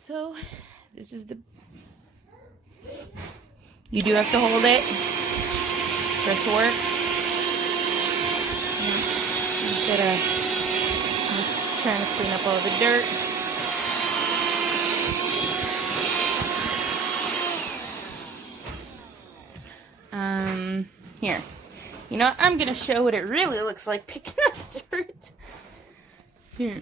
So this is the, you do have to hold it for it to work. Instead of trying to clean up all the dirt. Here. You know, I'm gonna show what it really looks like picking up dirt. Here.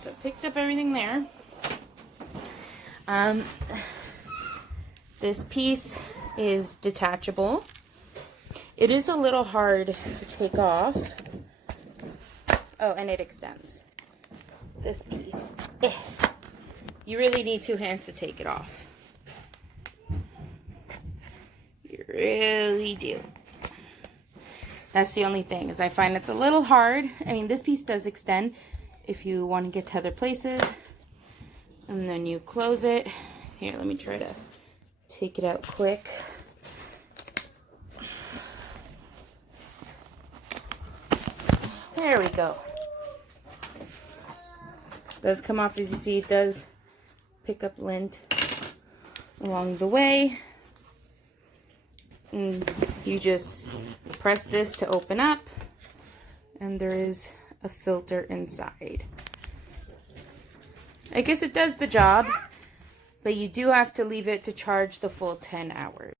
So picked up everything there. This piece is detachable. It is a little hard to take off. Oh, and it extends. This piece. You really need 2 hands to take it off. You really do. That's the only thing, is I find it's a little hard. I mean, this piece does extend if you want to get to other places. And then you close it. Here, let me try to take it out quick. There we go. It does come off, as you see. It does pick up lint along the way. And you just press this to open up, and there is a filter inside. I guess it does the job, but you do have to leave it to charge the full 10 hours.